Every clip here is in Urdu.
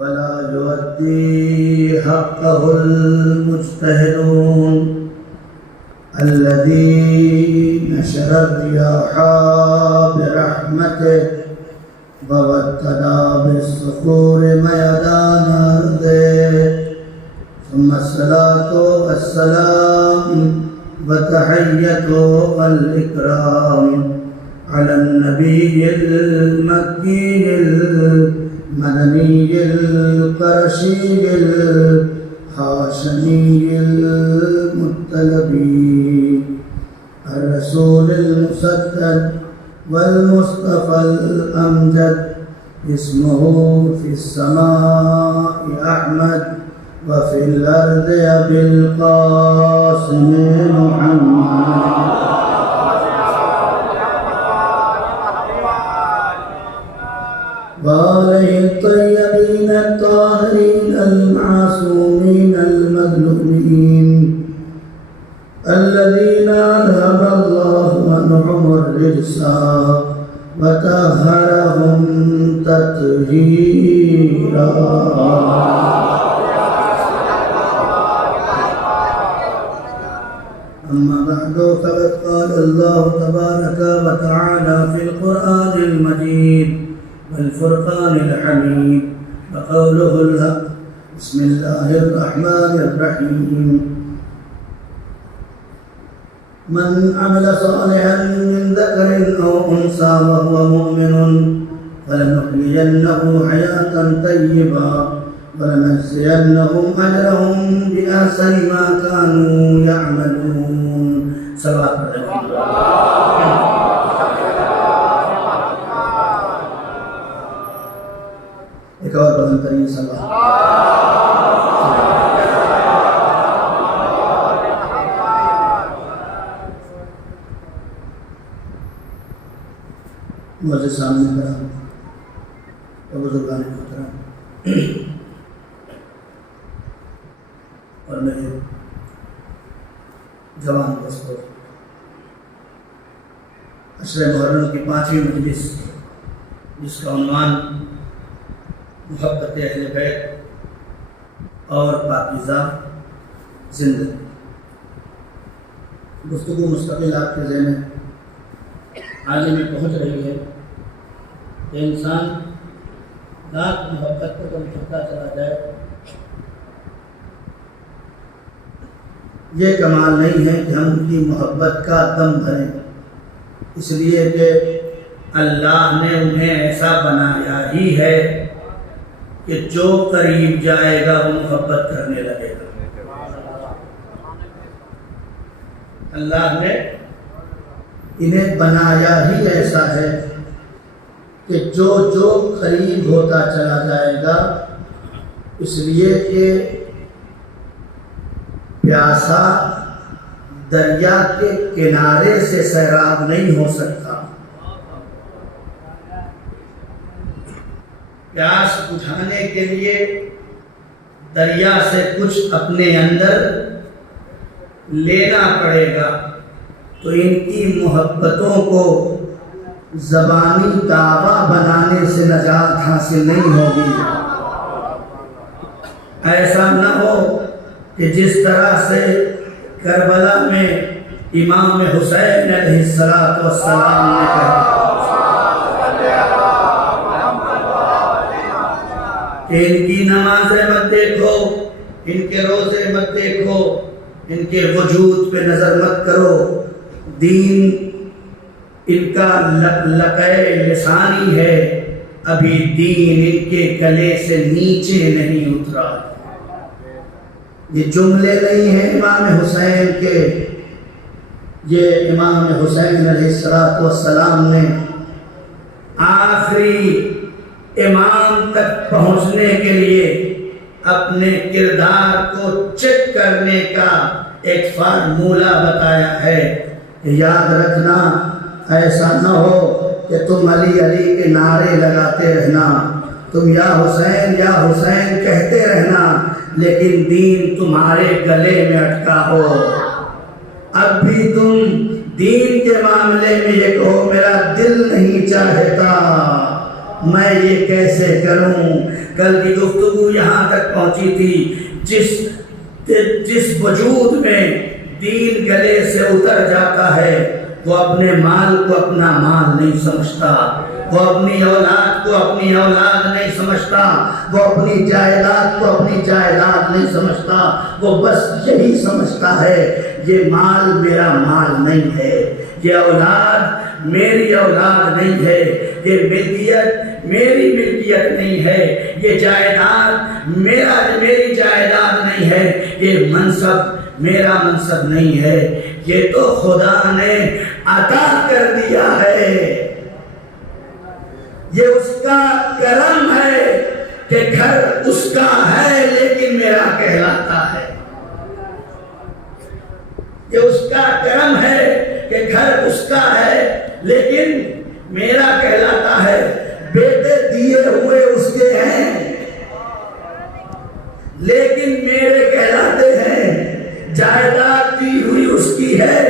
ولا يؤدي حقه المجتهدون الذين نشر الرياح برحمته وابتدى بالصخور ميدان أرضه ثم الصلاة والسلام وتحية والإكرام على النبي المكي المدني القرشي الهاشمي المطلبي الرسول المسدد والمصطفى الأمجد اسمه في السماء أحمد وفي الأرض أبي القاسم محمد وآله الطيبين الطاهرين المعصومين المظلومين الذين أذهب الله عنهم الرجس وطهرهم تطهيرا. أما بعد فقد قال الله تبارك وتعالى في القرآن المجيد والفرقان الحميد وقوله الحق بسم الله الرحمن الرحيم من عمل صالحا من ذكر أو أنثى وهو مؤمن فلنحيينه حياة طيبة ولنجزينهم أجرهم بأحسن ما كانوا يعملون. صلوات ایک اور بلند ترین صلوات. معزز سامنے کرام اور بزرگان محترم اور میرے جوان دوستوں، عشر محرم کی 5ویں مجلس جس کا عنوان محبت اہل بیت اور پاکیزہ زندگی، گفتگو مستقل آپ کے ذہن حال میں پہنچ رہی ہے کہ انسان ذات محبت کو کم کرتا چلا جائے، یہ کمال نہیں ہے کہ ہم ان کی محبت کا دم بھریں، اس لیے کہ اللہ نے انہیں ایسا بنایا ہی ہے کہ جو قریب جائے گا وہ محبت کرنے لگے گا. اللہ نے انہیں بنایا ہی ایسا ہے کہ جو قریب ہوتا چلا جائے گا، اس لیے کہ پیاسا دریا کے کنارے سے سیراب نہیں ہو سکتا. پیاس بجھانے کے لیے دریا سے کچھ اپنے اندر لینا پڑے گا، تو ان کی محبتوں کو زبانی دعویٰ بنانے سے نجات حاصل نہیں ہوگی. ایسا نہ ہو کہ جس طرح سے کربلا میں امام حسین علیہ السلام نے کہا کہ ان کی نمازیں مت دیکھو، ان کے روزے مت دیکھو، ان کے وجود پہ نظر مت کرو، دین ان کا لقے لسانی ہے، ابھی دین ان کے گلے سے نیچے نہیں اترا. یہ جملے نہیں ہیں امام حسین کے، یہ امام حسین علیہ السلام نے آخری امام تک پہنچنے کے لیے اپنے کردار کو چیک کرنے کا ایک فارمولہ بتایا ہے. یاد رکھنا، ایسا نہ ہو کہ تم علی علی کے نعرے لگاتے رہنا، تم یا حسین کہتے رہنا، لیکن دین تمہارے گلے میں اٹکا ہو. اب بھی تم دین کے معاملے میں یہ کہو میرا دل نہیں چاہتا، میں یہ کیسے کروں؟ کل کی گفتگو یہاں تک پہنچی تھی، جس وجود میں دین گلے سے اتر جاتا ہے وہ اپنے مال کو اپنا مال نہیں سمجھتا، وہ اپنی اولاد کو اپنی اولاد نہیں سمجھتا، وہ اپنی جائیداد کو اپنی جائیداد نہیں سمجھتا، وہ بس یہی سمجھتا ہے یہ مال میرا مال نہیں ہے، یہ اولاد میری اولاد نہیں ہے، یہ ملکیت میری ملکیت نہیں ہے، یہ جائیداد میری جائیداد نہیں ہے، یہ منصب میرا منصب نہیں ہے، یہ تو خدا نے عطا کر دیا ہے، یہ اس کا کرم ہے کہ گھر اس کا ہے لیکن میرا کہلاتا ہے، یہ اس کا کرم ہے کہ گھر اس کا ہے لیکن میرا کہلاتا ہے، بیٹے دیے ہوئے اس کے ہیں لیکن میرے کہلاتے ہیں، جائیداد دی ہوئی اس کی ہے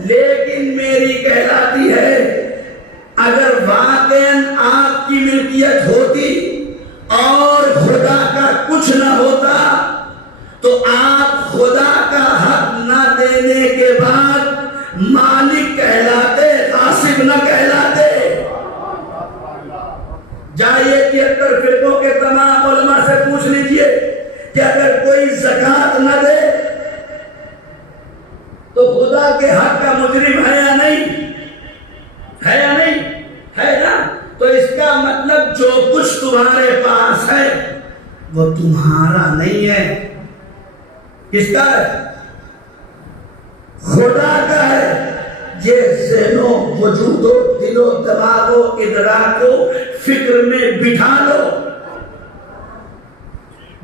لیکن میری کہلاتی ہے۔ اگر واقعاً آپ کی ملکیت ہوتی اور خدا کا کچھ نہ ہوتا تو آپ خدا کا حق نہ دینے کے بعد مالک کہلاتے، غاصب نہ کہلاتے۔ جائیے 73 فرقوں کے تمام علماء سے پوچھ لیجئے کہ اگر کوئی زکوٰۃ نہ دے تو خدا کے حق کا مجرم ہے یا نہیں؟ ہے یا نہیں؟ ہے نا؟ تو اس کا مطلب جو کچھ تمہارے پاس ہے وہ تمہارا نہیں ہے، کس کا ہے؟ خدا کا ہے۔ یہ ذہن و وجود و دل و دماغ و ادراک و فکر میں بٹھا لو۔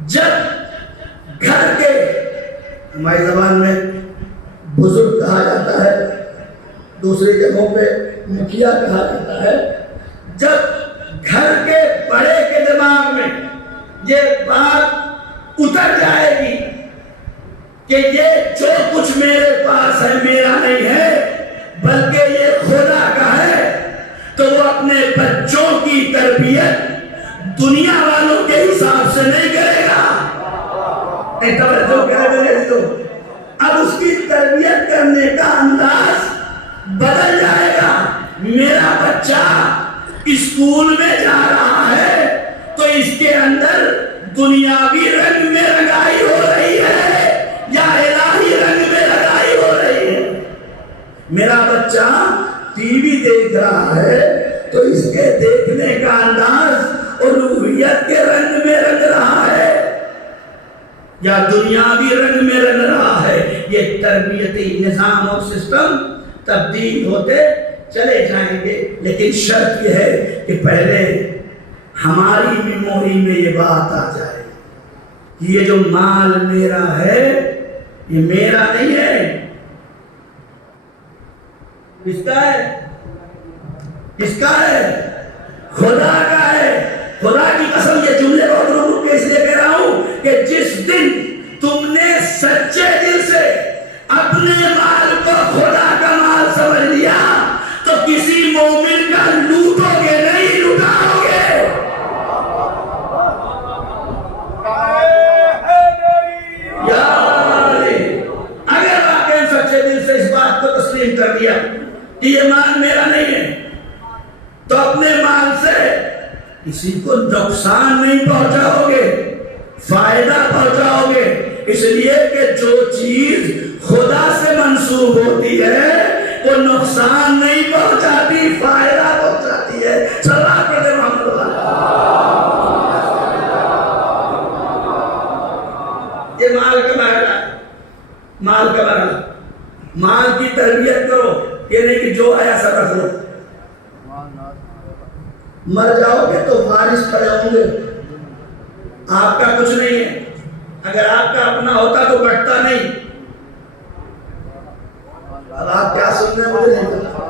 جب گھر کے، ہماری زبان میں بزرگ کہا جاتا ہے، دوسری جگہوں پہ مکھیا کہا جاتا ہے، جب گھر کے بڑے کے دماغ میں یہ بات اتر جائے گی کہ یہ جو کچھ میرے پاس ہے میرا نہیں ہے بلکہ یہ خدا کا ہے، تو وہ اپنے بچوں کی تربیت دنیا والوں کے حساب سے نہیں کرے گا۔ توجہ کرے میرے دوستو، اب اس کی تربیت کرنے کا انداز بدل جائے گا۔ میرا بچہ اسکول میں جا رہا ہے تو اس کے اندر دنیاوی رنگ میں رنگائی ہو رہی ہے یا الہی رنگ میں رنگائی ہو رہی ہے؟ میرا بچہ ٹی وی دیکھ رہا ہے تو اس کے دیکھنے کا انداز الوہیت کے رنگ میں رنگ رہا ہے یا دنیاوی رنگ میں رنگ رہا ہے؟ یہ تربیتی نظام اور سسٹم تبدیل ہوتے چلے جائیں گے، لیکن شرط یہ ہے کہ پہلے ہماری میموری میں یہ بات آ جائے کہ یہ جو مال میرا ہے یہ میرا نہیں ہے، کس کا ہے؟ کس کا ہے؟ خدا کا ہے۔ خدا کی قسم یہ جملے بہت روک کے اس لیے کہہ رہا ہوں کہ جس دن تم نے سچے دل سے اپنے مال کو خدا کا مال سمجھ لیا تو کسی مومن کا لوٹو گے نہیں، لٹاؤ گے۔ اگر واقعی سچے دل سے اس بات کو تسلیم کر دیا کہ یہ مال میرا نہیں ہے تو اپنے مال سے کسی کو نقصان نہیں پہنچاؤ گے، فائدہ پہنچاؤ گے، اس لیے کہ جو چیز خدا سے منسوب ہوتی ہے وہ نقصان نہیں پہنچاتی، فائدہ پہنچاتی ہے۔ صلوات پڑھتے محمد یہ مال کا مرحلہ، مال کا مرحلہ، مال کی تربیت کرو، یہ نہیں کہ جو آیا سب رکھ لو۔ مر جاؤ گے تو وارث کھڑے ہوں گے، آپ کا کچھ نہیں ہے، اگر آپ کا اپنا ہوتا تو بٹتا نہیں۔ اب آپ کیا سن رہے ہیں مجھے نہیں پتا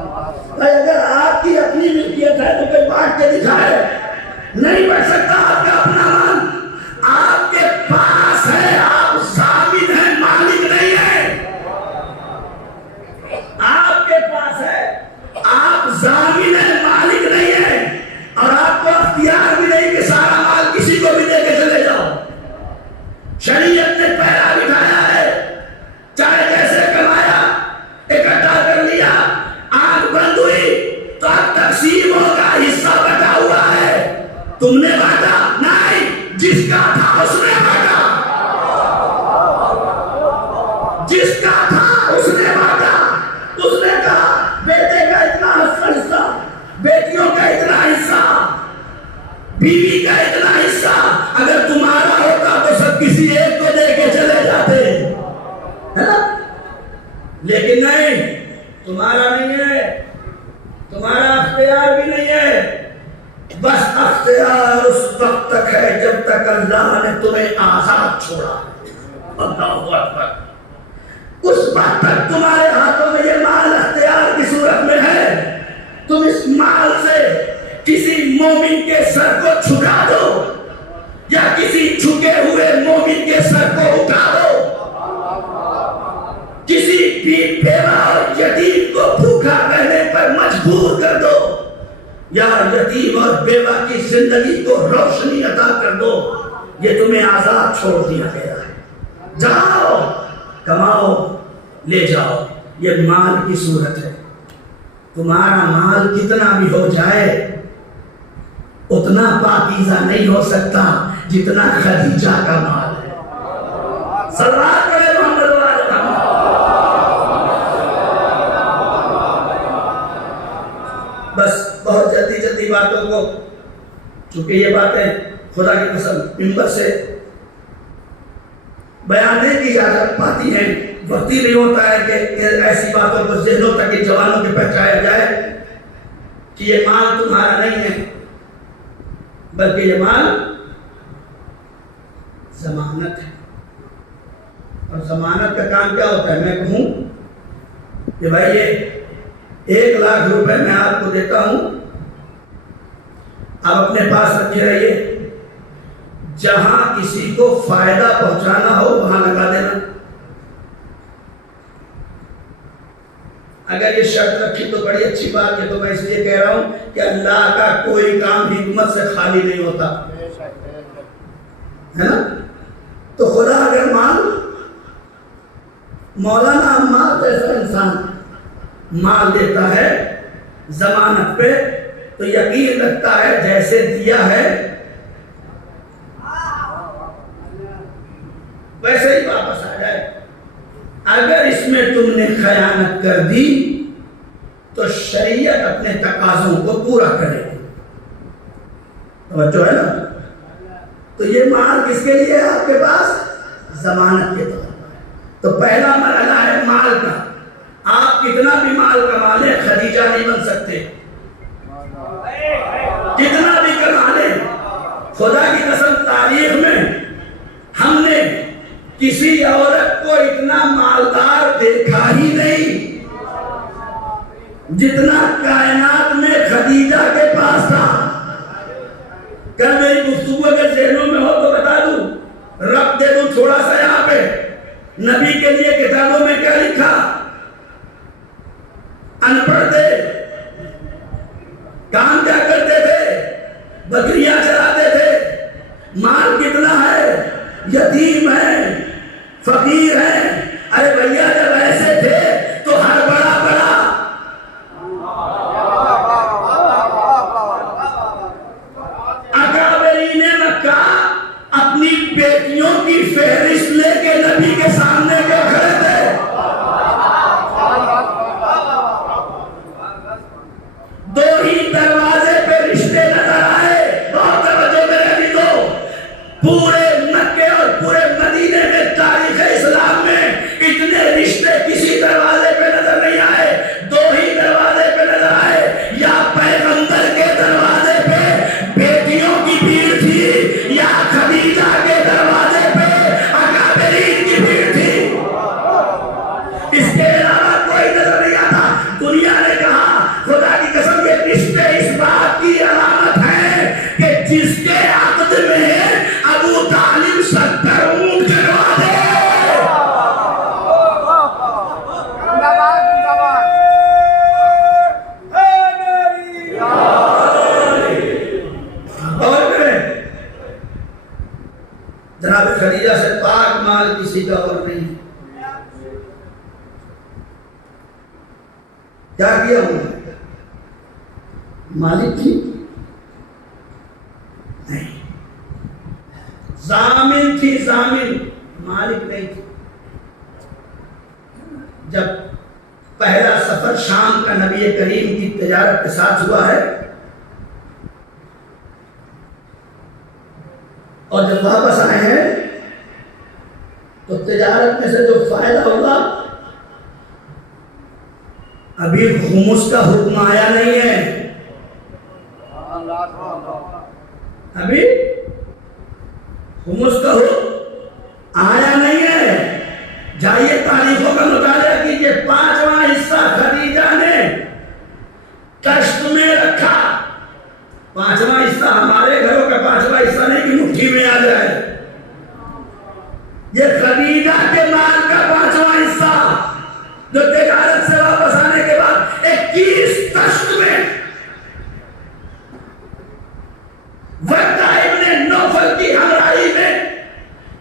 بھائی، اگر آپ کی اپنی ملکیت ہے تو کوئی بانٹ کے دکھائے، نہیں بڑھ سکتا آپ کا اپنا مال، آپ کے پاس ہے، آپ ضامن ہیں، مالک نہیں ہے، آپ کے پاس ہے، آپ ضامن ہیں، مالک نہیں ہے، اور آپ کو تم نے بانٹا نہیں، جس کا تھا اس نے بانٹا، جس کا تھا اس نے بانٹا۔ اس نے کہا بیٹے کا اتنا حصہ، بیٹیوں کا اتنا حصہ، بیوی کا اتنا حصہ، اگر تمہارا ہوتا تو سب کسی ایک کو دے کے چلے جاتے، ہے نا؟ لیکن نہیں، تمہارا نہیں ہے، تمہارا اختیار بھی نہیں ہے۔ بس اختیار اس وقت تک ہے جب تک اللہ نے تمہیں آزاد چھوڑا۔ اللہ اکبر۔ اس وقت تک تمہارے ہاتھوں میں یہ مال اختیار کی صورت میں ہے، تم اس مال سے کسی مومن کے سر کو چھکا دو یا کسی جھکے ہوئے مومن کے سر کو اٹھا دو، کسی بھی بیوہ اور یتیم کو بھوکا رہنے پر مجبور کر دو، یا یتیم اور بیوہ کی زندگی کو روشنی عطا کر دو، یہ تمہیں آزاد چھوڑ دیا گیا ہے۔ جاؤ کماؤ لے جاؤ، یہ مال کی صورت ہے۔ تمہارا مال کتنا بھی ہو جائے اتنا پاکیزہ نہیں ہو سکتا جتنا خدیجہ کا مال ہے۔ صلوات پڑھے محمد وآل محمد۔ بس بہت جلدی باتوں کو، چونکہ یہ باتیں خدا کی قسم منبر سے بیان نہیں کی جا پاتی ہیں، وقت ہی نہیں ہوتا ہے کہ ایسی باتوں کو ذہنوں تک جوانوں کے پہنچایا جائے کہ یہ مال تمہارا نہیں ہے، بلکہ یہ مال ضمانت ہے۔ اور ضمانت کا کام کیا ہوتا ہے؟ میں کہوں کہ بھائی یہ 1,00,000 روپے میں آپ کو دیتا ہوں، آپ اپنے پاس رکھے رہیے، جہاں کسی کو فائدہ پہنچانا ہو وہاں لگا دینا۔ اگر یہ شرط رکھی تو بڑی اچھی بات ہے، تو میں اس لیے کہہ رہا ہوں کہ اللہ کا کوئی کام حکمت سے خالی نہیں ہوتا، ہے نا؟ تو خدا اگر مولانا عمار جیسا انسان مال دیتا ہے ضمانت پہ، تو یقین رکھتا ہے جیسے دیا ہے ویسے ہی واپس آ جائے۔ اگر اس میں تم نے خیانت کر دی تو شریعت اپنے تقاضوں کو پورا کرے گی۔ توجہ ہے نا؟ تو یہ مال کس کے لیے ہے آپ کے پاس؟ ضمانت کے طور پر۔ تو پہلا مرحلہ ہے مال کا۔ آپ کتنا بھی مال کما لیں خدیجہ نہیں بن سکتے، کتنا بھی کما لیں۔ خدا کی قسم تاریخ میں ہم نے کسی عورت کو اتنا مالدار دیکھا ہی نہیں جتنا کائنات میں خدیجہ کے پاس تھا۔ کل میری گفتگو اگر ذہنوں میں ہو تو بتا دوں، رب دے دوں تھوڑا سا یہاں پہ۔ نبی کے لیے کتابوں میں کیا لکھا؟ ان پڑھ تھے، کام کیا کرتے تھے؟ بکریاں چراتے تھے۔ مال کتنا ہے؟ یتیم ہے، فقیر ہے۔ ارے بھیا جب ایسے تھے تو ہر بڑا اکابرین مکہ اپنی بیٹیوں کی فہرست لے کے نبی کے سامنے کے کھڑے تھے۔ دو ہی دروازے پہ رشتے نظر آئے، بہت توجہ میرے دو، پورے مکے اور پورے مدینے میں تاریخ اسلام میں اتنے رشتے کسی دروازے پہ نظر نہیں آئے، دو ہی دروازے پہ نظر آئے۔ یا پیغمبر کے دروازے پہ بیٹیوں کی بھیڑ تھی، یا خدیجہ کے دروازے پہ اکابرین کی بھیڑ تھی، اس کے علاوہ کوئی نظر نہیں آتا۔ دنیا نے کہا خدا کی قسم یہ رشتے اس بات کی علامت ہے کہ جس کے عقد میں ابو طالب 70 اونٹ کروا دے۔ جناب خدیجہ سے پاک مال کسی کا اور نہیں۔ کیا کیا انہوں نے؟ مالک تھی، ضامن تھی، ضامن، مالک نہیں تھی۔ جب پہلا سفر شام کا نبی کریم کی تجارت کے ساتھ ہوا ہے اور جب واپس آئے ہیں تو تجارت میں سے جو فائدہ ہوگا، ابھی خمس کا حکم آیا نہیں ہے، ابھی خمس کا حکم آیا نہیں ہے۔ جائیے تاریخوں کا مطالعہ کیجیے، 5واں حصہ خدیجہ نے کشت میں رکھا۔ 5واں حصہ ہمارے گھروں کا 5واں حصہ نہیں کہ مٹھی میں آ جائے، یہ خدیجہ کے مال کا 5واں حصہ جو تجارت سے واپس آنے کے بعد 21 کشت میں ورقہ ابن نوفل کی ہمراہی میں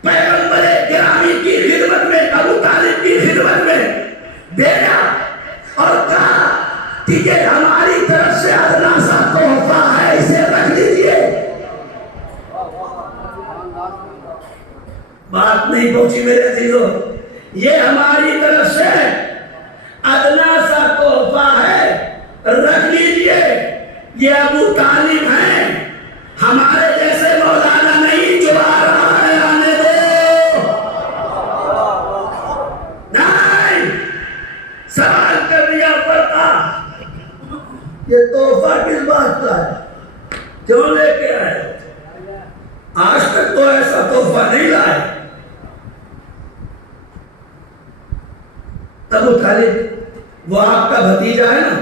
پیغمبر گرامی کی خدمت میں، ابو طالب کی خدمت میں بھیجا اور کہا کہ یہ ہماری طرف سے ادنا سا تحفہ ہے، اسے رکھ لیجیے۔ بات نہیں پہنچی میرے عزیزو، یہ ہماری طرف سے ادنا سا تحفہ ہے، رکھ لیجیے۔ یہ ابو طالب ہیں، ہمارے جیسے مولانا نہیں جو آ رہا ہے آنے دو۔ نہیں، سوال کر دیا پڑتا، یہ تحفہ کس بات کا ہے، کیوں لے کے آئے؟ آج تک تو ایسا تحفہ نہیں لائے۔ ابو طالب وہ آپ کا بھتیجا ہے نا،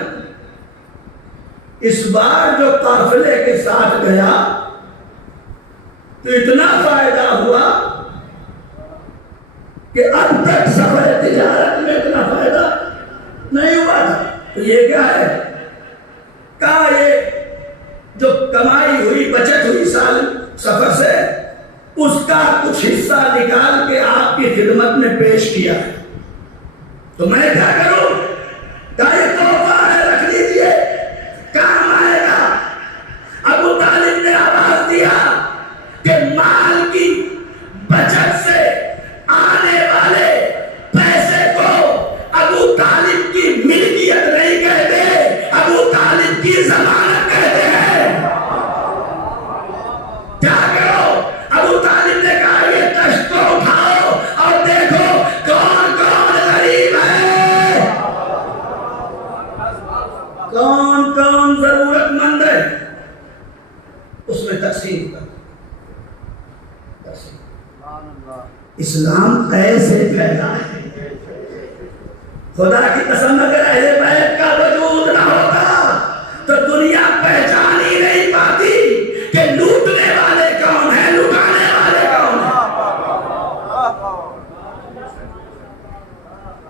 اس بار جو قافلے کے ساتھ گیا تو اتنا فائدہ ہوا کہ اب تک سفر تجارت میں اتنا فائدہ نہیں ہوا تھا۔ تو یہ کیا ہے؟ کہا یہ جو کمائی ہوئی، بچت ہوئی سال سفر سے، اس کا کچھ حصہ نکال کے آپ کی خدمت میں پیش کیا ہے، تو میں کیا کروں؟ کہا یہ تحفہ ہے، رکھ لیجیے، کام آئے گا۔ ابو طالب نے آواز دیا کہ مال کی بچت سے آنے والے پیسے کو ابو طالب کی ملکیت نہیں کہتے، ابو طالب کی ضمانت کہتے ہیں۔ کیا کرو؟ ابو طالب نے کہا یہ کشت کو اٹھاؤ اور دیکھو کون کون غریب ہے، کون کون ضرورت مند ہے، اس میں تقسیم کر۔ اسلام ایسے پھیلا ہے، خدا کی قسم اگر اہل بیت کا وجود نہ ہوتا تو دنیا پہچان ہی نہیں پاتی کہ لوٹنے والے کون ہیں، لٹانے والے کون ہیں۔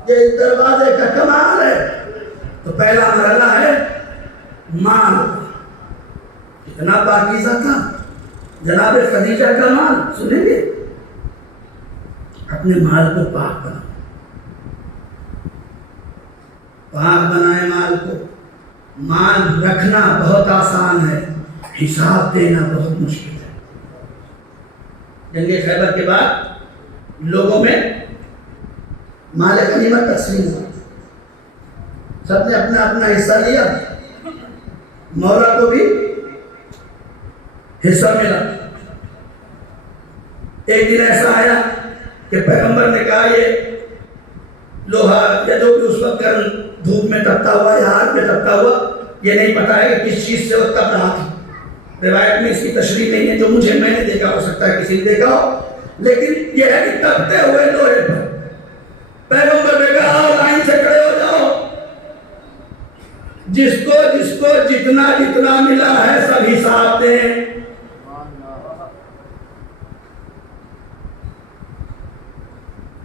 یہ اس دروازے کا کمال ہے۔ تو پہلا مرحلہ ہے مال، اتنا پاکیزہ تھا جناب خدیجہ کا مال۔ سنیں گے، اپنے مال کو پاک بناؤ، پاک بنائے مال کو۔ مال رکھنا بہت آسان ہے، حساب دینا بہت مشکل ہے۔ جنگ خیبر کے بعد لوگوں میں مال غنیمت تقسیم ہوا، سب نے اپنا اپنا حصہ لیا، مولا کو بھی حصہ ملا۔ ایک دن ایسا آیا کہ پیغمبر نے کہا یہ لوہا یا جو بھی اس وقت گرم دھوپ میں تپتا ہوا یا آگ میں تپتا ہوا، یہ نہیں پتا ہے کہ کس چیز سے وہ تپ رہا تھا، روایت میں اس کی تشریح نہیں ہے، جو مجھے میں نے دیکھا، ہو سکتا ہے کسی نے دیکھا ہو، لیکن یہ ہے کہ تپتے ہوئے لوہے پر پیغمبر نے کہا لائن سے کھڑے ہو جاؤ، جس کو جتنا جتنا ملا ہے سب حساب دیں۔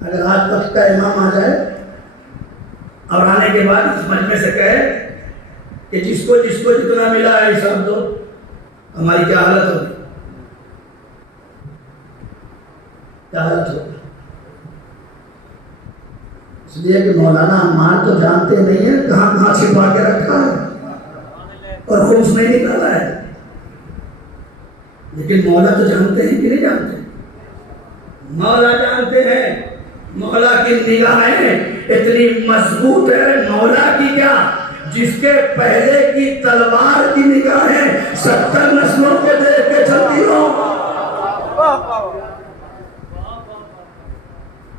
اگر آج وقت کا امام آ جائے اور آنے کے بعد اس مجمع سے کہے کہ جس کو جتنا ملا ہے حساب دو، ہماری کیا حالت ہوگی؟ کیا حالت ہوگی؟ اس لیے کہ مولانا ہم مال تو جانتے نہیں ہیں کہاں کہاں چھپا کے رکھا ہے اور خمس نہیں نکالا ہے، لیکن مولا تو جانتے ہیں کہ نہیں جانتے؟ مولا جانتے ہیں مولا کی نگاہیں اتنی مضبوط ہے، مولا کی کیا، جس کے پہلے کی تلوار کی نگاہیں 70 نسلوں کو دیکھ کے چلتی ہو،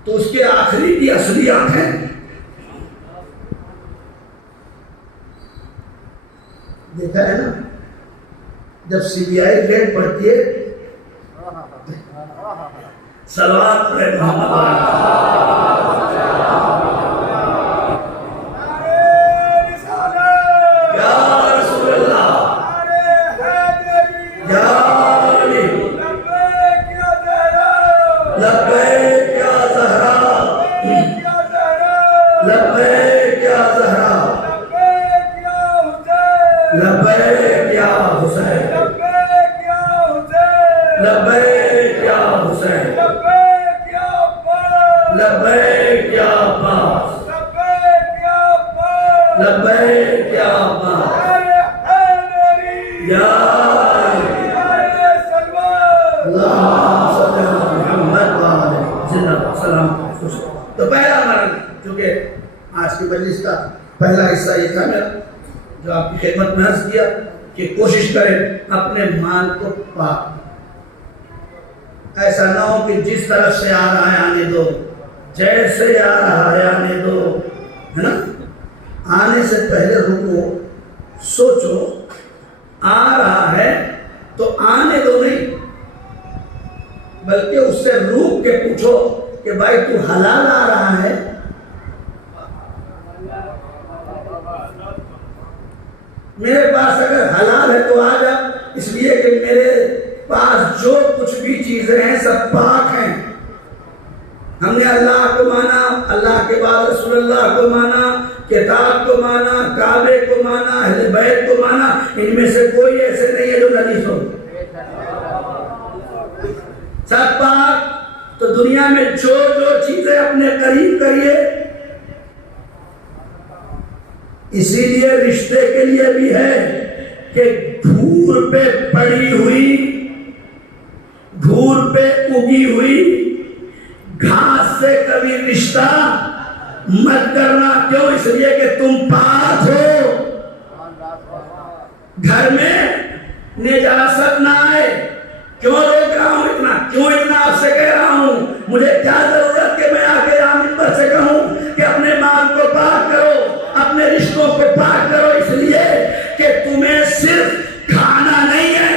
تو اس کے آخری کی اصلی آنکھیں دیکھا ہے نا، جب سی بی آئی ریڈ پڑتی ہے صلوات پڑھے تو پہلا مرن، چونکہ آج کی مجلس کا پہلا حصہ یہ تھا میرا جو آپ کی خدمت میں عرض کیا کہ کوشش کریں اپنے مال کو پاک، ایسا نہ ہو کہ جس طرف سے آ رہا ہے آنے دو، جیسے آ رہا ہے آنے دو، ہے نا، آنے سے پہلے رکو، سوچو آ رہا ہے تو آنے دو نہیں، بلکہ اس سے روک کے پوچھو کہ بھائی تو حلال آ رہا ہے، میرے پاس اگر حلال ہے تو آ جا، اس لیے کہ میرے پاس جو کچھ بھی چیزیں ہیں سب پاک ہیں، ہم نے اللہ کو مانا، اللہ کے بعد رسول اللہ کو مانا، کتاب کو مانا، کعبے کو مانا، اہل بیت کو مانا، ان میں سے کوئی ایسے نہیں ہے جو نجس ہو، سب پاک۔ تو دنیا میں جو چیزیں اپنے قریب کریے، اسی لیے رشتے کے لیے بھی ہے کہ دھور پہ پڑی ہوئی، دھور پہ اگی ہوئی گھاس سے کبھی رشتہ مت کرنا، کیوں؟ اس لیے کہ تم پاک ہو، گھر میں نجاست نہ آئے۔ کیوں روک رہا ہوں اتنا، کیوں اتنا آپ سے کہہ رہا ہوں؟ مجھے کیا ضرورت کہ میں آ کے یہاں منبر سے کہوں کہ اپنے مال کو پاک کرو، اپنے رشتوں کو پاک کرو، اس لیے کہ تمہیں صرف کھانا نہیں ہے،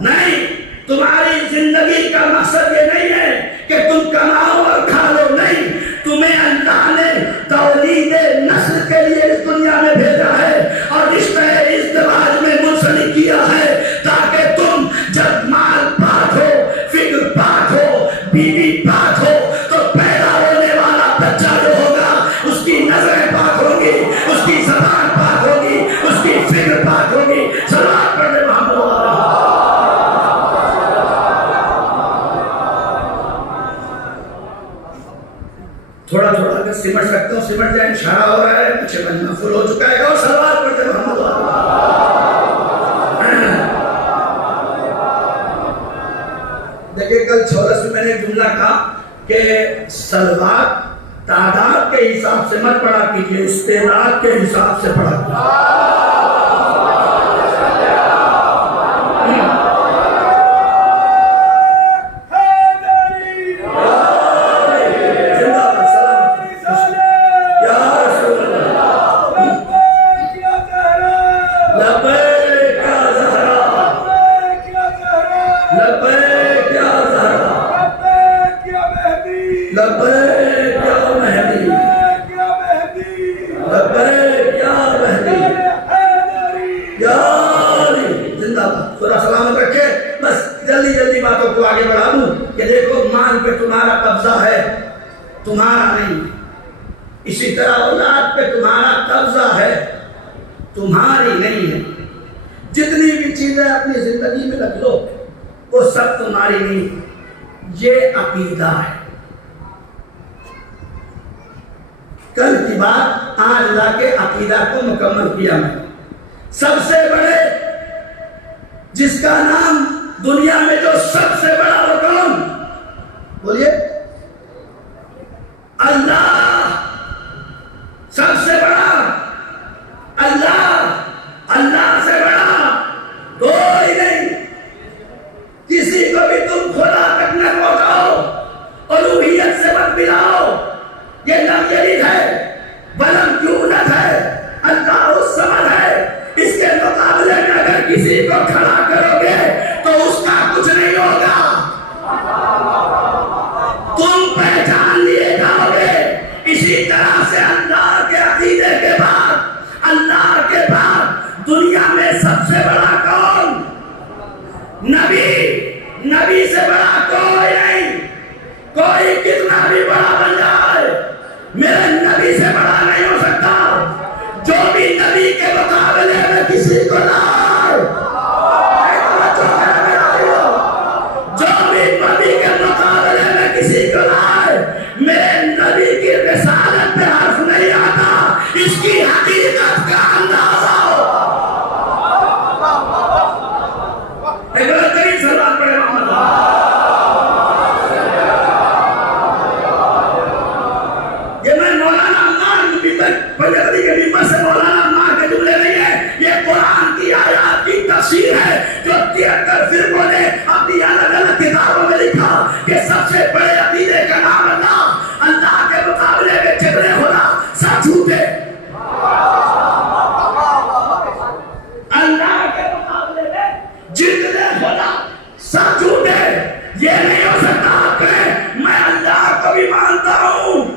نہیں، تمہاری زندگی کا مقصد یہ نہیں ہے کہ تم کماؤ اور کھا لو، نہیں، تمہیں اللہ نے تولید نسل کے لیے اس دنیا میں بھیجا ہے اور رشتہ ازدواج میں منسلک کیا ہے تاکہ تم جب مال پاک ہو، فکر پاک ہو، بیوی پاک ہو، تو پیدا ہونے والا بچہ جو ہوگا اس کی نظریں پاک ہوگی، اس کی زبان پاک ہوگی، اس کی فکر پاک ہوگی۔ صلوات پڑھنے محمد تھوڑا تھوڑا اگر سمٹ سکتا ہوں سمٹ جائیں، اشارہ ہو رہا ہے، پیچھے بننا فل ہو چکا ہے، اور صلوات پڑھتے محمد دیکھیں کل چھولس میں نے جملہ کہا کہ صلوات تعداد کے حساب سے مت پڑھا کیجئے، استعداد کے حساب سے پڑھا کیجئے۔ تمہارا نہیں، اسی طرح اولاد پہ تمہارا قبضہ ہے، تمہاری نہیں ہے۔ جتنی بھی چیزیں اپنی زندگی میں رکھ لو وہ سب تمہاری نہیں، یہ عقیدہ ہے۔ کل کی بات آج لا کے عقیدہ کو مکمل کیا میں۔ سب سے بڑے جس کا نام دنیا میں جو سب سے بڑا وہ کون؟ بولیے اللہ، سب سے بڑا اللہ، اللہ سے بڑا کوئی نہیں۔ کسی کو بھی تم خدا تک نہ پہنچاؤ، الوہیت سے مت ملاؤ، یہ لم یلد ہے ولم یولد ہے، اللہ الصمد ہے۔ اس کے مقابلے میں اگر کسی کو کھڑا کرو گے تو اس کا کچھ نہیں ہوگا، تم پہچان لیے جاؤ گے۔ اسی طرح سے اللہ کے عقیدے کے بعد، اللہ کے بعد دنیا میں سب سے بڑا کون؟ نبی، نبی سے بڑا کوئی نہیں۔ کوئی کتنا بھی بڑا بن جائے میرے نبی سے بڑا نہیں ہو سکتا۔ جو بھی نبی کے مقابلے میں کسی کو لائے، جو بھی نبی کے مقابلے میں کسی کو لائے، میرے نبی کی رسالت پہ حرف نہیں آتا، اس کی حقیقت کا اندازہ ہو۔ پنجابی کے ممبر سے مولانا عمار کے جملے نہیں ہے، یہ قرآن کی آیات کی تفسیر ہے جو 73 فرقوں نے اپنی الگ الگ کتابوں میں لکھا کہ سب سے بڑے عقیدے کا نام اللہ، اللہ کے مقابلے میں جبرے خدا سب جھوٹے، اللہ کے مقابلے میں جتنے خدا سب جھوٹے۔ یہ نہیں ہو سکتا کہ میں اللہ کو بھی مانتا ہوں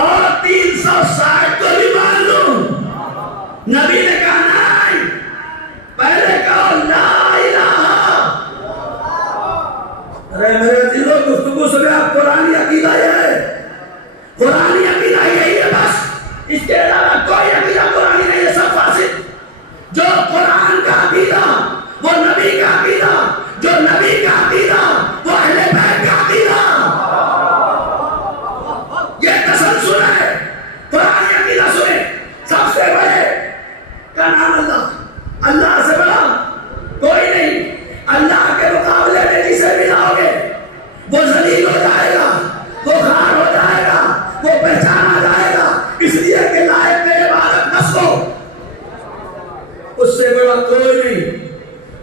اور 360 کو بھی مان لوں۔ نبی نے کہا نہیں، پہلے کہو لا الہ۔ ارے میرے دلوں گفتگو سے آپ قرآنی عقیدہ یہ ہے، قرآنی عقیدہ یہی ہے بس، اس کے علاوہ کوئی عقیدہ قرآنی نہیں ہے، سب فاسد۔ جو قرآن کا عقیدہ وہ نبی کا عقیدہ، جو نبی کا عقیدہ وہ اہل بیت کا عقیدہ، یہ تسلسل ہے۔ قرآن عقیدہ سنیں، سب سے بڑے کا نام اللہ، اللہ سے بڑا کوئی نہیں۔ اللہ کے مقابلے میں جسے ملاؤ گے وہ ذلیل ہو جائے گا، وہ خار ہو جائے گا، وہ پہچانا جائے گا، اس لیے کہ لائق میں عبادت نہ سو، اس سے بڑا کوئی نہیں۔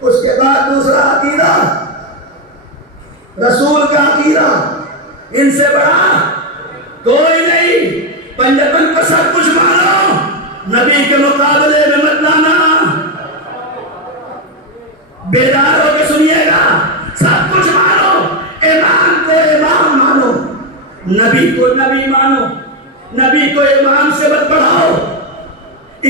اس کے بعد دوسرا عقیدہ رسول کا عقیدہ، ان سے بڑا کوئی نہیں۔ پنجابن کو سب کچھ مانو، نبی کے مقابلے میں مت لانا۔ بیدار ہو کے سنیے گا، سب کچھ مانو، امام کو امام مانو، نبی کو نبی مانو، نبی کو امام سے مت بڑھاؤ،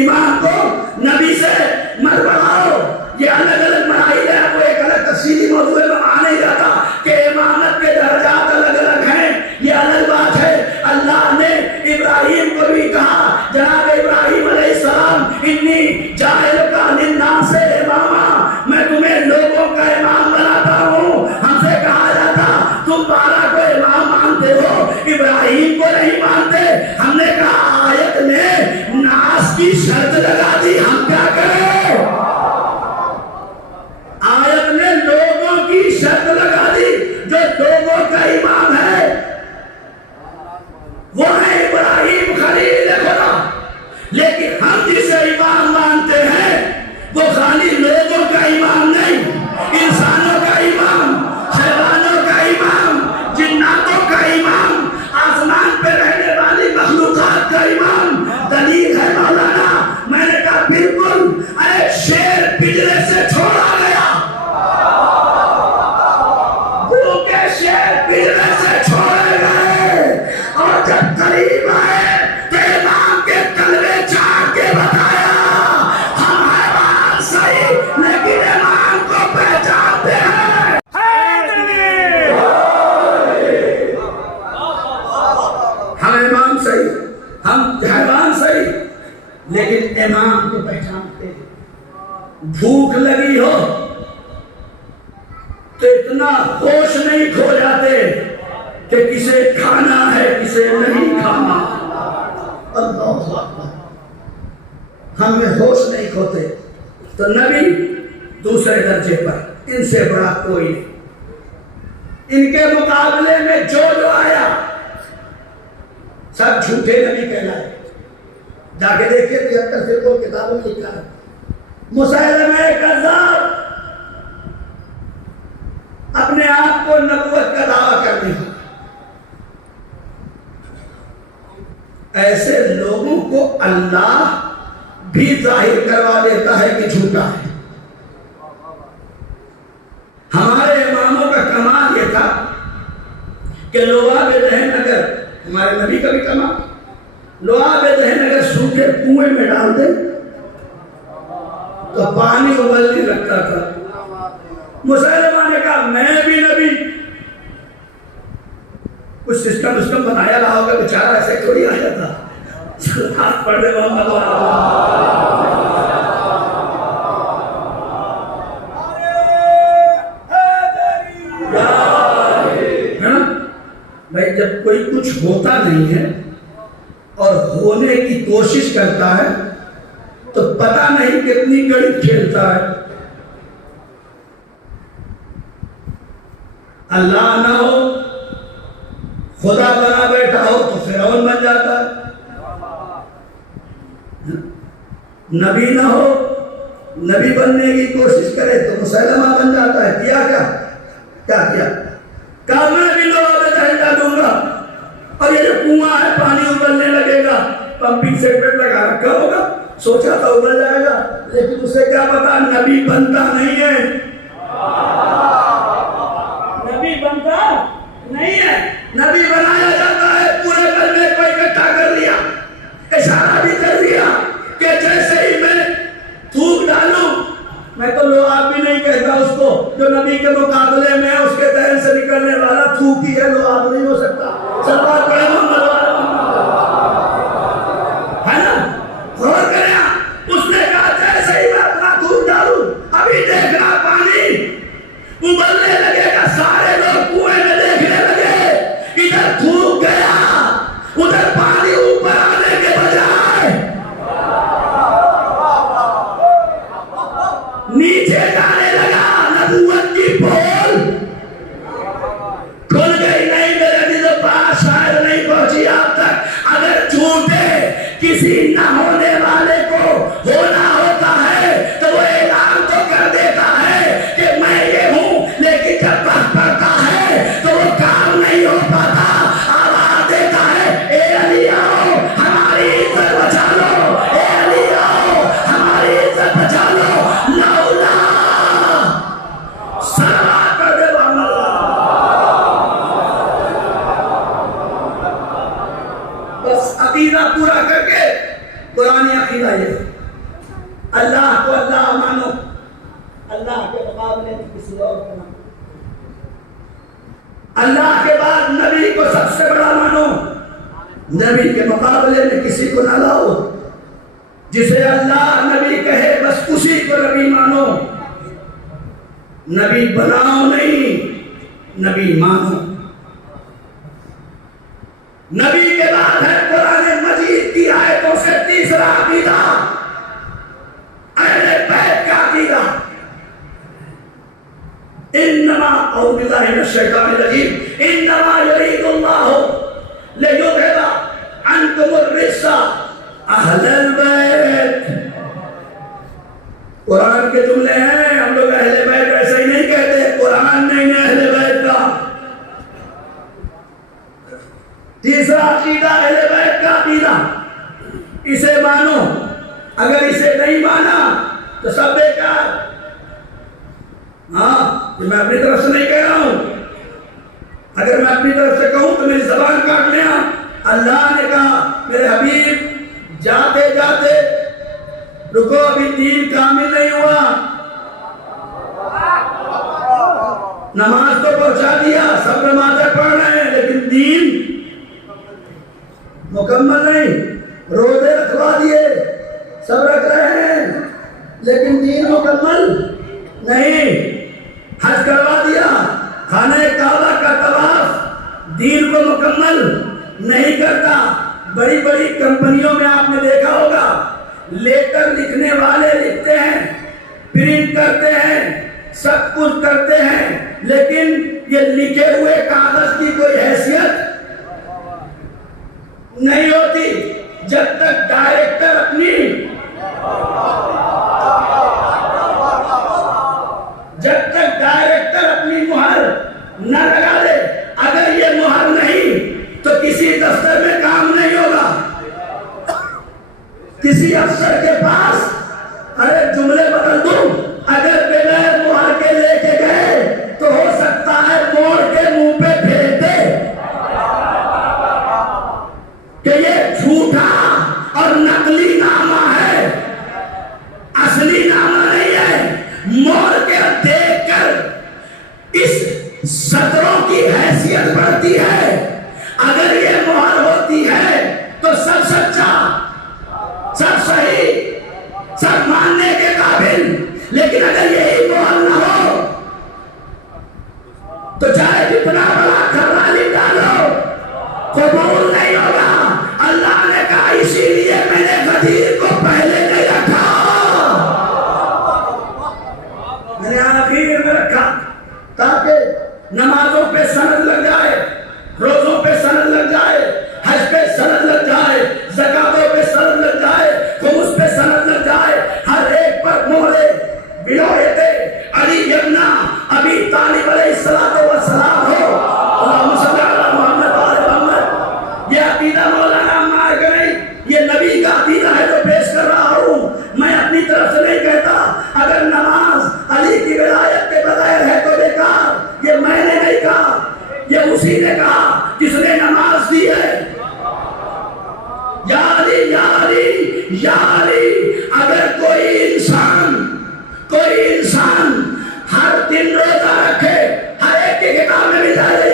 امام کو نبی سے مت بڑھاؤ۔ یہ الگ الگ مراحل ہے، وہ ایک الگ تفصیلی موضوع میں آنے ہی جاتا کہ امامت کے درجات الگ الگ ہیں، یہ الگ بات ہے۔ اللہ نے ابراہیم کو بھی کہا، جناب ابراہیم علیہ السلام، انی جاعلک للناس اماما، میں تمہیں لوگوں کا امام بناتا ہوں۔ ہم سے کہا جاتا تم 12 کو امام مانتے ہو، ابراہیم کو نہیں مانتے۔ ہم نے کہا آیت نے ناس کی شرط لگا دی، ہم کیا کریں؟ آیت نے لوگوں کی شرط لگا دی، جو لوگوں کا امام ہے وہ ہے ابراہیم خلیل خدا، لیکن ہم جسے امام مانتے ہیں وہ خالی لوگوں کا امام نہیں، انسانوں کا امام، حیوانوں کا امام، جناتوں کا امام، آسمان پہ رہنے والی مخلوقات کا امام۔ دلیل ہے مولانا، میں نے کہا بالکل، ارے شیر پنجرے سے چھوڑا گیا، بھوکے شیر پنجرے سے چھوڑے گئے، اور جب قریب آئے تو امام کے کلبے چاٹ کے بتایا ہم حیوان صحیح لیکن امام کو پہچانتے ہیں۔ ہم امام صحیح، ہم حیوان صحیح لیکن امام کو پہچانتے ہیں۔ بھوک لگی ہو تو اتنا ہوش نہیں کھو جاتے کہ کسے کھانا ہے کسے نہیں کھانا۔ اللہ اکبر، ہم میں ہوش نہیں کھوتے۔ تو نبی دوسرے درجے پر، ان سے بڑا کوئی نہیں۔ ان کے مقابلے میں جو آیا سب جھوٹے نبی کہلائے۔ جا کے دیکھیں 73 فرقوں کتابوں میں لکھا ہے مسیلمہ کذاب اپنے آپ کو نبوت کا دعویٰ کرنے کا۔ ایسے لوگوں کو اللہ بھی ظاہر کروا دیتا ہے کہ جھوٹا ہے۔ ہمارے اماموں کا کمال یہ تھا کہ لعاب دہن اگر ہمارے نبی کا بھی کمال، لعاب دہن اگر سوکھے کنویں میں ڈال دیں تو پانی ابلنے لگتا تھا۔ مسیلمہ نے کہا میں بھی نبی، کچھ سسٹم بنایا رہا ہوگا، بیچارہ ایسے تھوڑی آیا تھا۔ ہاتھ پڑھ دے محمد بھائی، جب کوئی کچھ ہوتا نہیں ہے اور ہونے کی کوشش کرتا ہے تو پتہ نہیں کتنی گڑی کھیلتا ہے۔ اللہ نہ ہو، خدا بنا بیٹھا ہو تو فرعون بن جاتا ہے، نبی نہ ہو، نبی بننے کی کوشش کرے تو مسیلمہ بن جاتا ہے۔ کیا کیا کہا میں بھی لعاب دہن ڈالوں گا اور یہ جو کنواں ہے پانی ابلنے لگے گا، پمپنگ سیٹ پہ لگا رکھا ہوگا، سوچا تھا ابل جائے گا، لیکن اسے کیا پتا نبی بنتا نہیں ہے، نبی بنتا نہیں ہے، نبی بنایا جاتا ہے۔ پورے کلمے کو اکٹھا کر لیا، اشارہ بھی کر دیا کہ جیسے ہی میں تھوک ڈالوں، میں تو لعاب بھی نہیں کہتا اس کو، جو نبی کے مقابلے میں اس کے دہن سے نکلنے والا تھوک ہی ہے، لعاب نہیں ہو سکتا۔ سلوات پڑھیں محمد ہے نا؟ غور کریں، اس نے کہا جیسے ہی میں اپنا تھوک ڈالوں ابھی دیکھنا پانی ابلنے لگے گا، سارے لوگ کنویں میں دیکھنے لگے، ادھر تھوک گیا، ادھر پانی اوپر آنے کے بجائے نیچے جانے لگا۔ نبوت کی پول کھل گئی۔ نہیں میرے دل پاس شاید نہیں پہنچی آپ تک۔ اگر جھوٹے کسی نہ ہونے والے کو ہونا ہوتا ہے تو وہ اعلان تو کر دیتا ہے کہ میں یہ ہوں، لیکن جب وقت پڑتا ہے تو وہ کام نہیں ہو پاتا۔ آواز دیتا ہے اے علی آؤ ہماری عزت بچا لو، اے علی آؤ ہماری عزت بچا لو۔ لولا سلام کر دے بس عقیدہ پورا کر کے قرآن عقیدہ یہ اللہ کو اللہ مانو، اللہ کے مقابلے میں کسی اور کو مانو، اللہ کے بعد نبی کو سب سے بڑا مانو، نبی کے مقابلے میں کسی کو نہ لاؤ، جسے اللہ نبی کہے بس اسی کو نبی مانو، نبی بناؤ نہیں، نبی مانو۔ نبی کے بعد ہے قرآن مجید کی آیتوں سے تیسرا عقیدہ اہل بیت کا عقیدہ۔ انما اعوذ باللہ من الشیطان الرجیم انما یرید اللہ لیذھب عنکم الرجس اہل البیت۔ قرآن کے جملے ہیں، ہم لوگ اہل بیت ایسے ہی نہیں کہتے، قرآن نہیں ہے اہل بیت کا۔ تیسرا عقیدہ اہل بیت کا عقیدہ، اسے مانو، اگر اسے نہیں مانا تو سب بیکار۔ ہاں میں اپنی طرف سے نہیں کہہ رہا ہوں، اگر میں اپنی طرف سے کہوں تو میری زبان کاٹ لیا۔ اللہ نے کہا میرے حبیب جاتے جاتے رکو، ابھی دین کامل نہیں ہوا، نماز تو پہنچا دیا، سب نمازیں پڑھ رہے ہیں لیکن دین مکمل نہیں، روزے رکھوا دیے سب رکھ رہے ہیں لیکن دین مکمل نہیں، حج کروا دیا، خانہ کعبہ کا طواف دین کو مکمل نہیں کرتا۔ بڑی بڑی کمپنیوں میں آپ نے دیکھا ہوگا لیٹر لکھنے والے لکھتے ہیں پرنٹ کرتے ہیں، سب کچھ کرتے ہیں، لیکن یہ لکھے ہوئے کاغذ کی کوئی حیثیت نہیں ہوتی جب تک ڈائریکٹر اپنی مہر نہ لگا دے۔ اگر یہ مہر نہیں تو کسی دفتر میں کام نہیں ہوگا، کسی افسر کے پاس ارے جملے بدل دوں، اگر بغیر مہر کے لے کے گئے تو ہو سکتا ہے موڑ کے منہ پہ پھینک دے کہ یہ جھوٹا اور نقلی نامہ ہے، اصلی نامہ نہیں ہے۔ موڑ کے دیکھ کر اس سطروں کی حیثیت بڑھتی ہے۔ اگر یہ مہر ہوتی ہے تو سب سچا، سب صحیح، سب ماننے کے قابل، لیکن اگر یہی مہر نہ ہو تو چاہے جتنا بڑا کرالی ڈالو قبول نہیں ہوگا۔ اللہ نے کہا اسی لیے میں نے غدیر کو پہلے نہیں رکھا، میں نے آخر میں رکھا تاکہ نمازوں پہ سند لگ جائے، روزوں پہ سند لگ جائے، حج پہ سند لگ جائے، زکاتوں پہ سند لگ جائے، خمس پہ سند لگ جائے، ہر ایک پر مہرے ولایت علی ابن ابی طالب علیہ السلام ہو، اللہم صلی علی محمد وعلی محمد۔ یہ عقیدہ مولانا عمار کا نہیں، یہ نبی کا عقیدہ ہے جو پیش کر رہا ہوں، میں اپنی طرف سے نہیں کہتا۔ اگر نماز علی کی ولایت کے بغیر ہے تو بیکار، یہ میں نے نہیں کہا، یہ اسی نے کہا جس نے نماز دی ہے۔ یا علی یا علی یا علی، اگر کوئی انسان ہر دن روزہ رکھے، ہر ایک کی کتاب میں مل جائے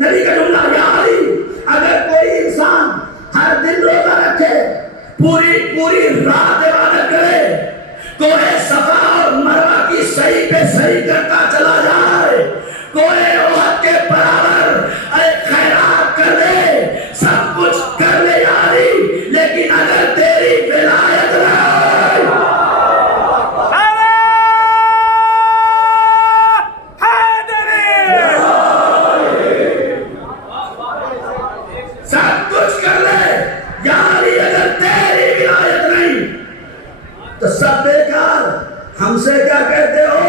نبی کا جملہ، یا علی، اگر کوئی انسان ہر دن روزہ رکھے، پوری رات عبادت کرے، کوہ صفا اور مروہ کی صحیح پہ صحیح کرتا چلا جائے، کوہ احد کے برابر خیرات کر دے، سب کچھ کر لے یا علی، لیکن اگر تیری ولایت نہیں، سب کچھ کر لے یا علی، اگر تیری ولایت نہیں تو سب بیکار۔ ہم سے کیا کہتے ہو؟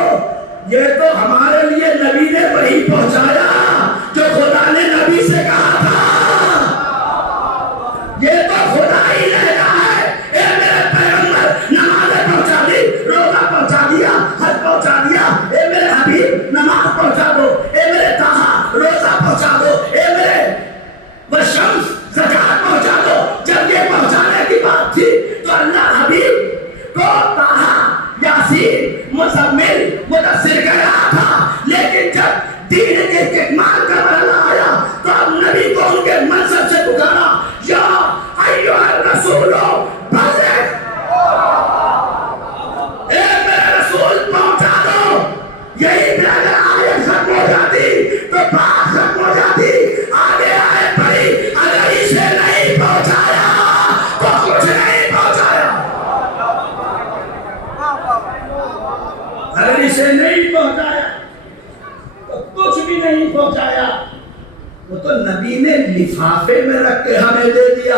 یہ تو ہمارے لیے نبی نے وہی پہنچایا جو خدا نے نبی سے کہا تھا، یہ تو خدا ہی نے کہا ہے، اے میرے پیغمبر نمازیں پہنچا دی، روزہ پہنچا دیا، حج پہنچا دیا، اے میرے حبیب نماز پہنچا دو، اے میرے طٰہٰ روزہ پہنچا دو، اے میرے والشمس زکات پہنچا دو۔ جب یہ پہنچانے کی بات تھی تو اللہ حبیب کو طٰہٰ، یاسین، مزمل، مدثر کہہ رہا تھا، لیکن جب دین کے استکمال کا مرحلہ آیا تو اب نبی کو ان کے منصب سے پکارا، یا ایھا الرسول بلغ، اے میرے رسول پہنچا دو۔ یہی پہ اگر آیت ختم ہو جاتی تو بات ختم ہو جاتی، آگے آئے پڑی، اگر اسے نہیں پہنچایا تو کچھ نہیں پہنچایا، اگر اسے نہیں پہنچایا تو کچھ بھی نہیں پہنچایا۔ وہ تو نبی نے لفافے میں رکھ کے ہمیں دے دیا،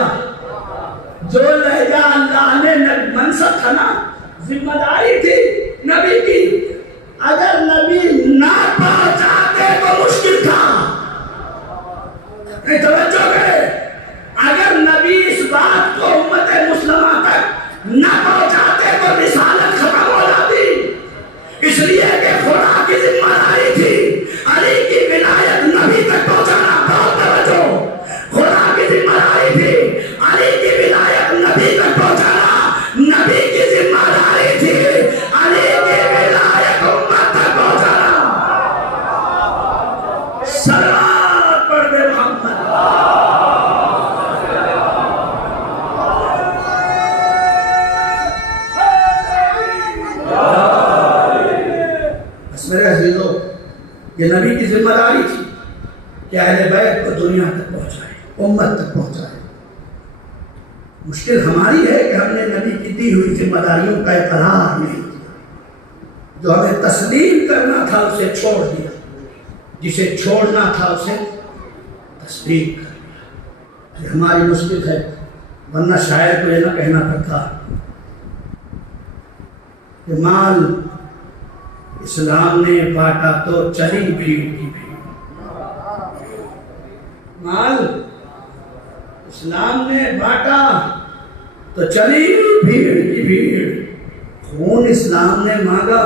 جو لہجہ اللہ نے منصب تھا نا، ذمہ داری تھی نبی کی، اگر نبی نہ پہنچاتے تو مشکل تھا۔ توجہ کرے، اگر نبی اس بات کو امت مسلمہ تک نہ پہنچاتے تو رسالت ختم ہو جاتی، اس لیے کہ خدا کی ذمہ داری تھی علی کی ولایت نبی تک پہنچانا۔ بہت توجہ، خدا کی ذمہ داری تھی علی کی ولایت نبی تک پہنچانا، نبی کی ذمہ داری تھی علی کی ولایت امت تک پہنچانا۔ صلوات پڑھ دے محمد۔ میرے عزیزو، یہ نبی کی ذمہ داری تھی کہ اہل بیت کو دنیا تک پہنچائے، امت تک پہنچائے۔ مشکل ہماری ہے کہ ہم نے نبی کی دی ہوئی ذمہ داریوں کا اقرار نہیں کیا۔ جو ہمیں تسلیم کرنا تھا اسے چھوڑ دیا، جسے چھوڑنا تھا اسے تسلیم کر دیا۔ یہ ہماری مشکل ہے، ورنہ شاعر کو یہ نہ کہنا پڑتا کہ مال اسلام نے بانٹا تو چلی بھیڑ کی بھیڑ۔ مال اسلام نے بانٹا تو چلی بھیڑ کی بھیڑ، خون اسلام نے مانگا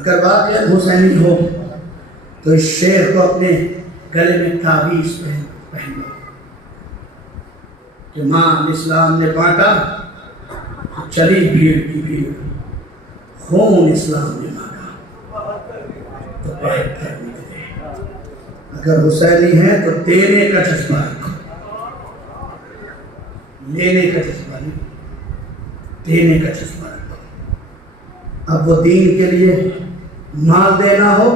اگر واقعہ حسینی ہو تو اس شعر کو اپنے گلے میں تعویذ پہن لو کہ مال اسلام نے بانٹا تو چلی بھیڑ کی بھیڑ، خون اسلام نے مانگا تو بہت کرنے دے۔ اگر حسینی ہے تو دینے کا جذبہ رکھو، لینے کا جذبہ نہیں، دینے کا جذبہ رکھو۔ اب وہ دین کے لیے مال دینا ہو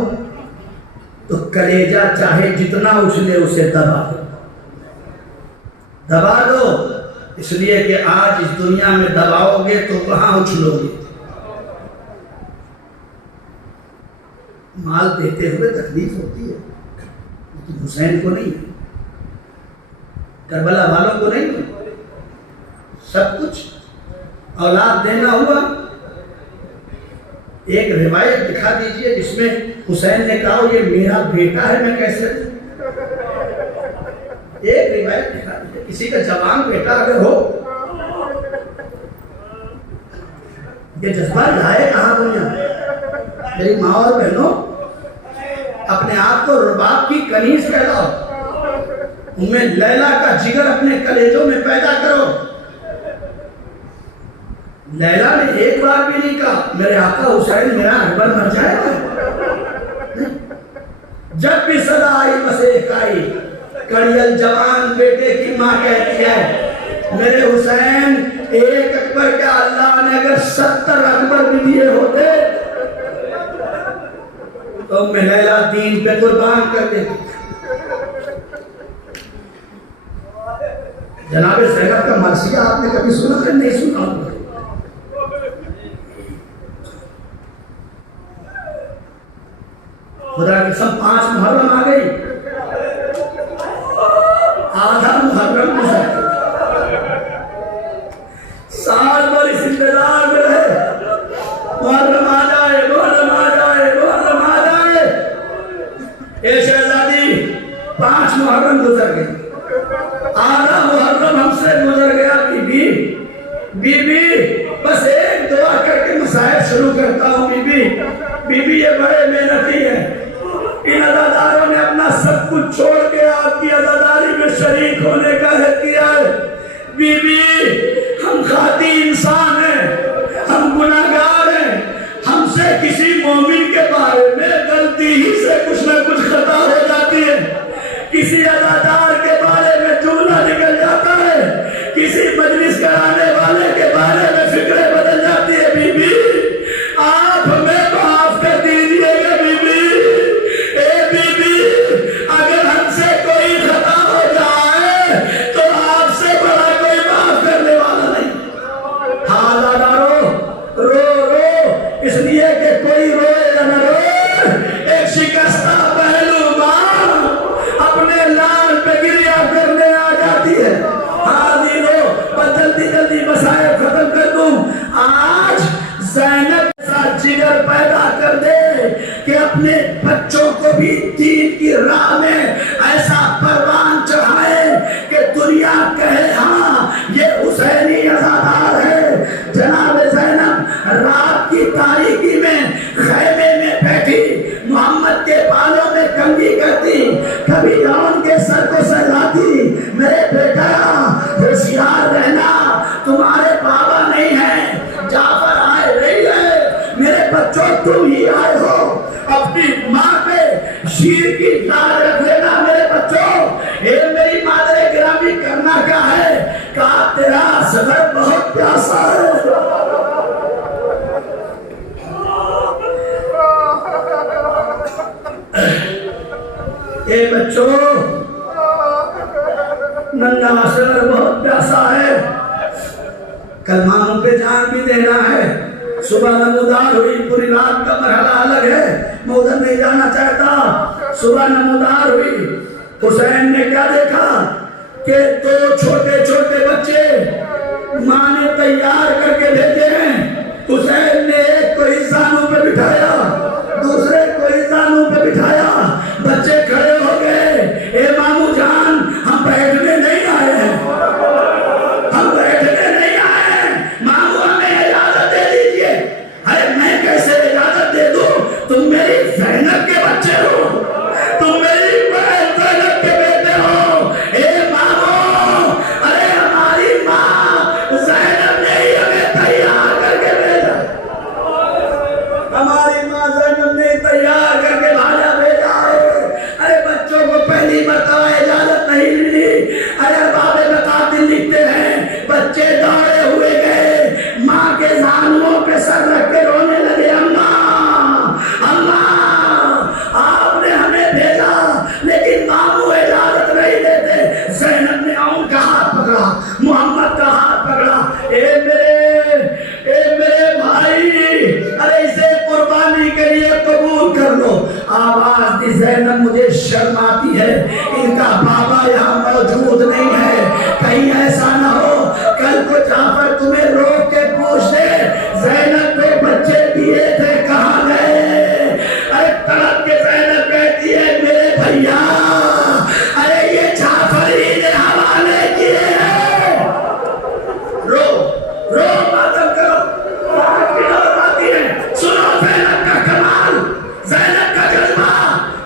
تو کلیجہ چاہے جتنا اچھلے اسے دبا دو، دبا دو، اس لیے کہ آج اس دنیا میں دباؤ گے تو کہاں اچھلو گے۔ مال دیتے ہوئے تکلیف ہوتی ہے، لیکن حسین کو نہیں، کربلا والوں کو نہیں، سب کچھ اولاد دینا ہوا۔ ایک روایت دکھا دیجئے جس میں حسین نے کہا یہ میرا بیٹا ہے، میں کیسے دوں؟ ایک روایت دکھا دیجئے، کسی کا جوان بیٹا اگر ہو، یہ جذبہ لائے کہاں دنیا؟ میری ماں اور بہنوں، اپنے آپ کو رباب کی کنیز کہلاؤ، ام لیلا کا جگر اپنے کلیجوں میں پیدا کرو۔ لیلا نے ایک بار بھی نہیں کہا میرے آقا حسین میرا اکبر مر جائے گا۔ جب بھی صدا آئی بس ایک آئی، کڑیل جوان بیٹے کی ماں کہتی ہے میرے حسین ایک اکبر کیا اللہ نے اگر 70 اکبر بھی دیے ہوتے تو ام لیلا دین پہ قربان کر دیتی۔ جناب زینب کا مرثیہ آپ نے کبھی سنا ہے؟ نہیں سنا ہوگا۔ خدا کی قسم 5 محرم آ گئی، آدھا محرم گزر سال بھر اس انتظار میں رہے محرم آ جائے، محرم آ جائے، محرم آ جائے۔ اے شہزادی 5 محرم گزر گئے، آدھا محرم ہم سے گزر گیا۔ بی بی بس ایک دعا کر کے مسائل شروع کرتا ہوں۔ بی بی یہ بڑے محنتی ہیں، ان عزاداروں نے اپنا سب کچھ چھوڑ کے آپ کی عزاداری میں شریک ہونے کا عہد کیا ہے۔ بی بی ہم خاطی انسان ہیں، ہم گناہگار ہیں، ہم سے کسی مومن کے بارے میں غلطی ہی سے کچھ نہ کچھ خطا ہو جاتی ہے، کسی عزادار کے بارے میں جملہ نکل جاتا ہے، کسی مجلس کرانے والے کے بارے میں فکریں بدل جاتی ہے۔ بی بی آپ ہمیں معاف کر دیجئے گا۔ بی بی اگر ہم سے کوئی خطا ہو جائے تو آپ سے بڑا کوئی معاف کرنے والا نہیں۔ ہاں دادارو رو اس لیے کہ کوئی روئے یا نہ روئے، ایک شکستہ پہلو ماں اپنے لال پہ گریا کرنے آ جاتی ہے۔ ہاں دیرو بس جلدی مسائل ختم کر دوں۔ آج زینب ساتھ جگر پیدا کر دے کہ اپنے بچوں کو بھی دین کی راہ میں ایسا پروان چڑھائے کہ دنیا کہے ہاں یہ حسینی عزادار ہے۔ جناب زینب رات کی تاریکی میں خیمے میں بیٹھی محمد کے بالوں میں کنگھی کرتی، کبھی یون کے سر کو سہلاتی، میرے بیٹا ہوشیار رہنا، تمہارے بابا نہیں ہیں، جعفر آئے نہیں ہے، میرے بچوں تم ہی آئے ہو، اپنی ماں پہ شیر کی لاج رکھ لینا میرے بچوں۔ اے میری مادر گرامی کرنا کیا ہے؟ کہا تیرا صدر بہت پیاسا ہے۔ بچوں ننھا اثر بہت پیاسا ہے، کل ماموں پہ جان بھی دینا ہے. صبح نمودار ہوئی، پوری رات کا مرحلہ الگ ہے، میں ادھر نہیں جانا چاہتا. صبح نمودار ہوئی، حسین نے کیا دیکھا کہ دو چھوٹے چھوٹے بچے ماں نے تیار کر کے بھیجے ہیں. حسین نے ایک کو اس زانوں پہ بٹھایا، دوسرے کو اس زانوں پہ بٹھایا. بچے کھڑے ہو گئے. اے ماموں جان، ہم بیٹھنے نہیں آئے ہیں، ہم بیٹھنے نہیں آئے ہیں، ماموں ہمیں اجازت دے دیجئے. ارے میں کیسے اجازت دے دوں؟ تم میری زینب کے بچے ہو، تم میری بہن زینب کے بیٹے ہو. اے ماموں، ارے ہماری ماں زینب نے ہی ہمیں تیار کر کے بھیجا، ہماری ماں زینب نے تیار کر کے بھیجا ہے. ارے بچوں کو پہلی مرتبہ اجازت نہیں ملی. ارے بابے مقاتل لکھتے ہیں بچے دوڑے ہوئے گئے، ماں کے زانوں پہ سر رکھ کے رونے لگے، اماں اماں آپ نے ہمیں بھیجا. لیکن ماموں اجازت نہیں دیتے. زینب نے ان کا ہاتھ پکڑا، محمد کا ہاتھ پکڑا. اے میرے بھائی، ارے اسے قربانی کے لیے قبول کر لو. آواز دی زینب مجھے شرم آتی ہے، ان کا بابا یہاں موجود نہیں ہے، کہیں ایسا نہ ہو کل کو جعفر تمہیں روک کے پوچھ دے زینب کو بچے دیے تھے کہاں گئے. ارے تڑپ کے زینب کہتی ہے میرے بھیا، ارے یہ جعفر ہی نے حوالے کیے ہیں. رو رو ماتم کرو، راحت کی نوبت آتی ہے. سنو زینب کا کمال، زینب کا جذبہ.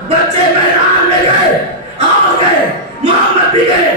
بچے میدان میں گئے، آ گئے، محمد بھی گئے.